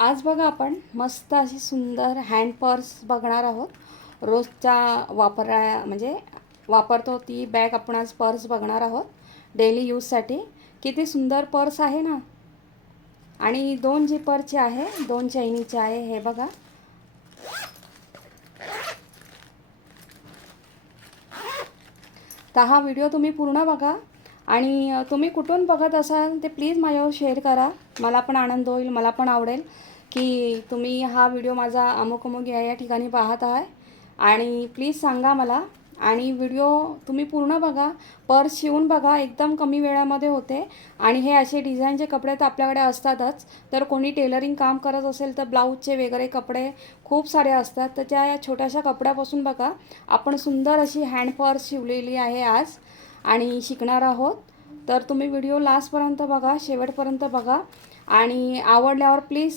आज बघा आपण मस्त अशी सुंदर हँड पर्स बघणार आहोत. रोजच्या वापरा म्हणजे वापरतो ती बॅग आपण आज पर्स बघणार आहोत. डेली यूजसाठी किती सुंदर पर्स आहे ना. आणि दोन जिपरचे आहे दोन चैनीचे आहे हे बघा. तर हा व्हिडिओ तुम्ही पूर्ण बघा. आणि तुम्ही कुठून बघत असाल ते प्लीज माझ्यावर शेअर करा. मला पण आनंद होईल मला पण आवडेल की तुम्ही हा व्हिडिओ माझा अमुक अमुक या या ठिकाणी पाहत आहे. आणि प्लीज सांगा मला. आणि व्हिडिओ तुम्ही पूर्ण बघा. पर्स शिवून बघा एकदम कमी वेळामध्ये होते. आणि हे असे डिझाईनचे कपडे तर आपल्याकडे असतातच. तर कोणी टेलरिंग काम करत असेल तर ब्लाऊजचे वगैरे कपडे खूप सारे असतात. तर त्या या छोट्याशा कपड्यापासून बघा. आपण सुंदर अशी हँड पर्स शिवलेली आहे आज. आणि शिकणार आहोत. तर तुम्ही व्हिडिओ लास्टपर्यंत बघा शेवटपर्यंत बघा. आणि आवडल्यावर प्लीज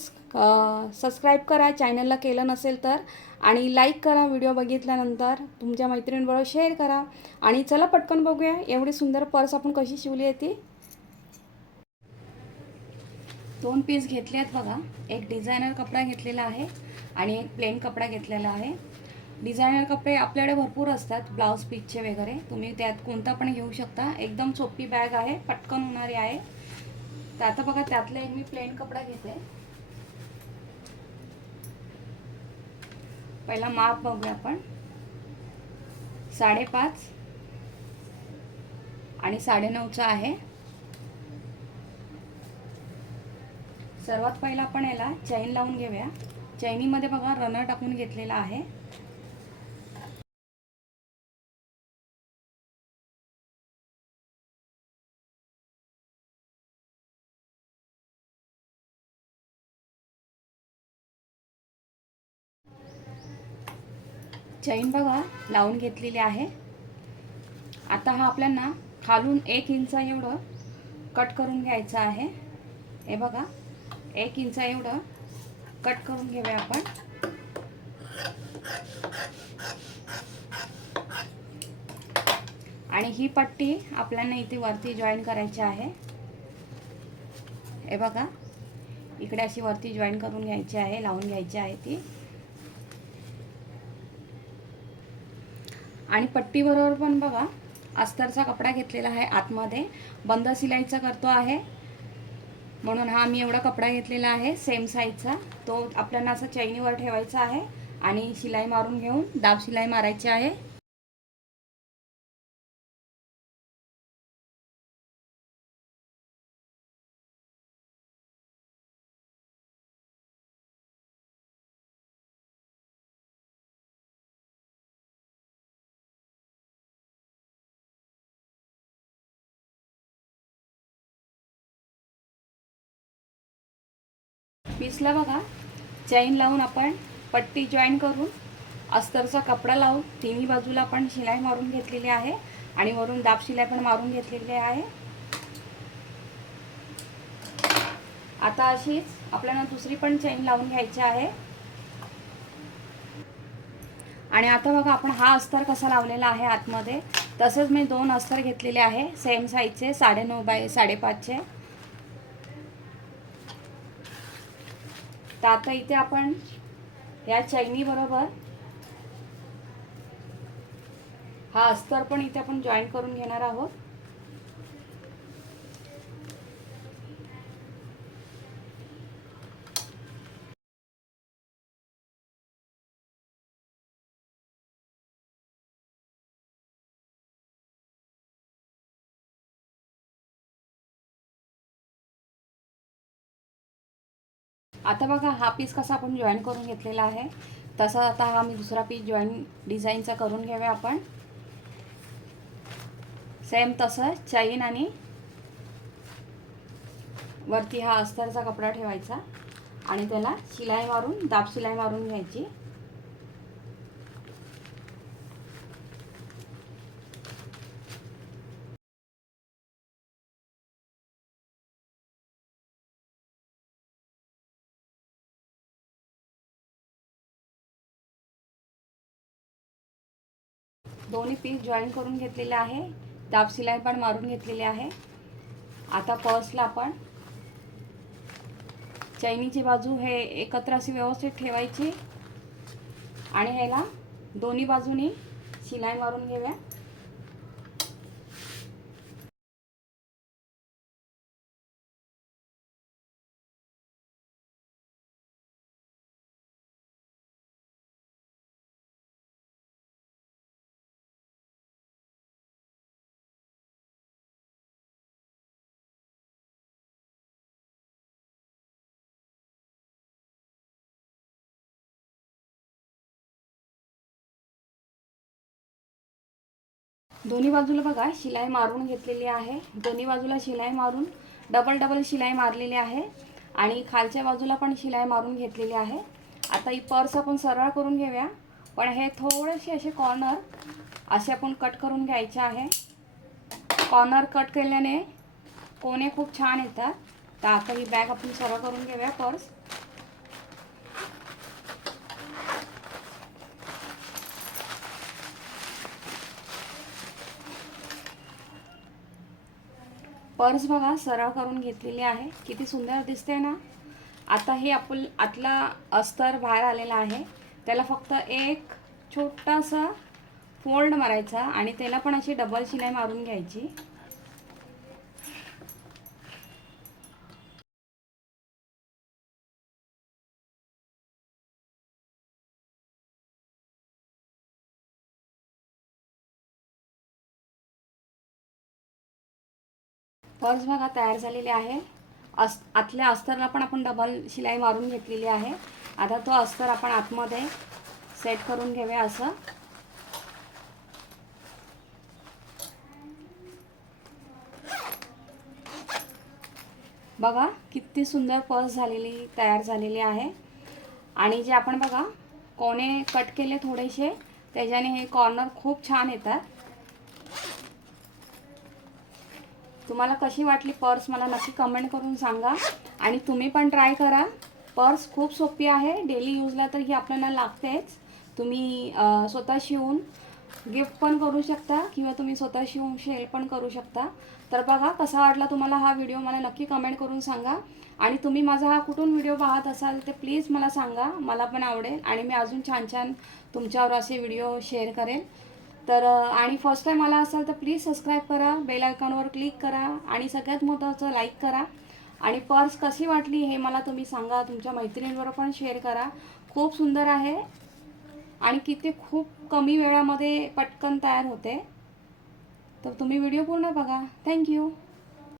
सबस्क्राईब करा. चॅनलला केलं नसेल तर. आणि लाईक करा व्हिडिओ बघितल्यानंतर. तुमच्या मैत्रिणींबरोबर शेअर करा. आणि चला पटकन बघूया एवढी सुंदर पर्स आपण कशी शिवली आहे ती. दोन पीस घेतले आहेत बघा. एक डिझायनर कपडा घेतलेला आहे आणि एक प्लेन कपडा घेतलेला आहे. डिझायनर कपडे आपल्याकडे भरपूर असतात ब्लाऊज पीसचे वगैरे. तुम्ही त्यात कोणता पण घेऊ शकता. एकदम सोपी बॅग आहे पटकन होणारी आहे. तर आता बघा त्यातला एक मी प्लेन कपडा घेते. पहिला माप बघूया आपण. साडेपाच आणि साडेनऊचा आहे. सर्वात पहिला आपण याला चैन लावून घेऊया. चैनीमध्ये बघा रनर टाकून घेतलेला आहे. चैन बघा लावून घेतलेली आहे. आता हा आपल्याला खालून एक इंच एवढं कट करून घ्यायचं आहे. हे बघा एक इंच एवढं कट करून घेऊया आपण. आणि ही पट्टी आपल्याला इथे वरती जॉईन करायची आहे. हे बघा इकडे अशी वरती जॉईन करून घ्यायची आहे लावून घ्यायची आहे ती. आणि पट्टीबरोबर पण बघा अस्तरचा कपडा घेतलेला आहे आतमध्ये. बंद सिलाईचा करतो आहे. म्हणून हा मी एवढा कपडा घेतलेला आहे सेम साईजचा तो आपल्याला असं चैनीवर ठेवायचा आहे आणि शिलाई मारून घेऊन दाब शिलाई मारायची आहे. पीसला बघा. चैन लावून आपण पट्टी जॉईन करून अस्तरचा कपडा लावून तिन्ही बाजूला आपण शिलाई मारून घेतलेली आहे आणि वरून दाब शिलाई पण मारून घेतलेली आहे. आता अशीच आपल्याला दुसरी पण चैन लावून घ्यायची आहे. आणि आता बघा आपण हा अस्तर कसा लावलेला आहे आतमध्ये. तसेच मी दोन अस्तर घेतलेले आहे. सेम साईजचे साडेनऊ बाय साडेपाचचे. तर आता इथे आपण या चैनी बरोबर हा अस्तर पण इथे आपण जॉईन करून घेणार आहोत. आता बघा हा पीस कसा आपण जॉईन करून घेतलेला आहे. तसा आता हा मी दुसरा पीस जॉईन डिझाईनचा करून घेऊया आपण. सेम तसं चैन आणि वरती हा अस्तरचा कपडा ठेवायचा. आणि त्याला शिलाई मारून दाब शिलाई मारून घ्यायची. दोन्ही पीस जॉईन करून घेतलेले आहे. दाब सिलाई पण मारून घेतलेली आहे. आता पर्सला आपण चैनीची बाजू हे एकत्र अशी व्यवस्थित ठेवायची. आणि ह्याला दोन्ही बाजूनी शिलाई मारून घेऊया. दोन्ही बाजूला बघा शिलाई मारून घेतलेली आहे. दोन्ही बाजूला शिलाई मारून डबल डबल शिलाई मारलेली आहे. आणि खालच्या बाजूला पण शिलाई मारून घेतलेली आहे. आता ही पर्स आपण सरळ करून घेऊया. पण हे थोडेसे असे कॉर्नर असे आपण कट करून घ्यायचे आहे. कॉर्नर कट केल्याने कोणे खूप छान येतात. तर आता ही बॅग आपण सरळ करून घेऊया पर्स. पर्स बघा सराव करून घेतलेली आहे. किती सुंदर दिसते ना. आता हे आपण आतला अस्तर बाहेर आलेला आहे. त्याला फक्त एक छोटासा फोल्ड मारायचा आणि त्याला पण अशी डबल शिलाई मारून घ्यायची. पर्स बघा तयार झालेली आहे. अस आतल्या अस्तरला पण आपण डबल शिलाई मारून घेतलेली आहे. आता तो अस्तर आपण आतमध्ये सेट करून घेऊया असं. बघा किती सुंदर पर्स झालेली तयार झालेली आहे. आणि जे आपण बघा कोणे कट केले थोडेसे त्याच्याने हे कॉर्नर खूप छान येतात. तुम्हाला कशी वाटली पर्स मला नक्की कमेंट करून सांगा. आणि तुम्ही पण ट्राय करा. पर्स खूप सोपी आहे. डेली यूजला तर ही आपल्याला लागतेच. तुम्ही स्वतः शिवून गिफ्ट पण करू शकता किंवा तुम्ही स्वतः शिवून शेअर पण करू शकता. तर बघा कसा वाटला तुम्हाला हा व्हिडिओ मला नक्की कमेंट करून सांगा. आणि तुम्ही माझा हा कुठून व्हिडिओ पाहत असाल ते प्लीज मला सांगा. मला पण आवडेल. आणि मी अजून छान छान तुमच्यावर असे व्हिडिओ शेअर करेल. तर आणि फर्स्ट टाईम आला असाल तर प्लीज सबस्क्राईब करा बेल आयकॉनवर क्लिक करा आणि सगळ्यात महत्त्वाचं लाईक करा. आणि पर्स कशी वाटली हे मला तुम्ही सांगा तुमच्या मैत्रिणींवर पण शेअर करा. खूप सुंदर आहे आणि किती खूप कमी वेळामध्ये पटकन तयार होते. तर तुम्ही व्हिडिओ पूर्ण बघा. थँक्यू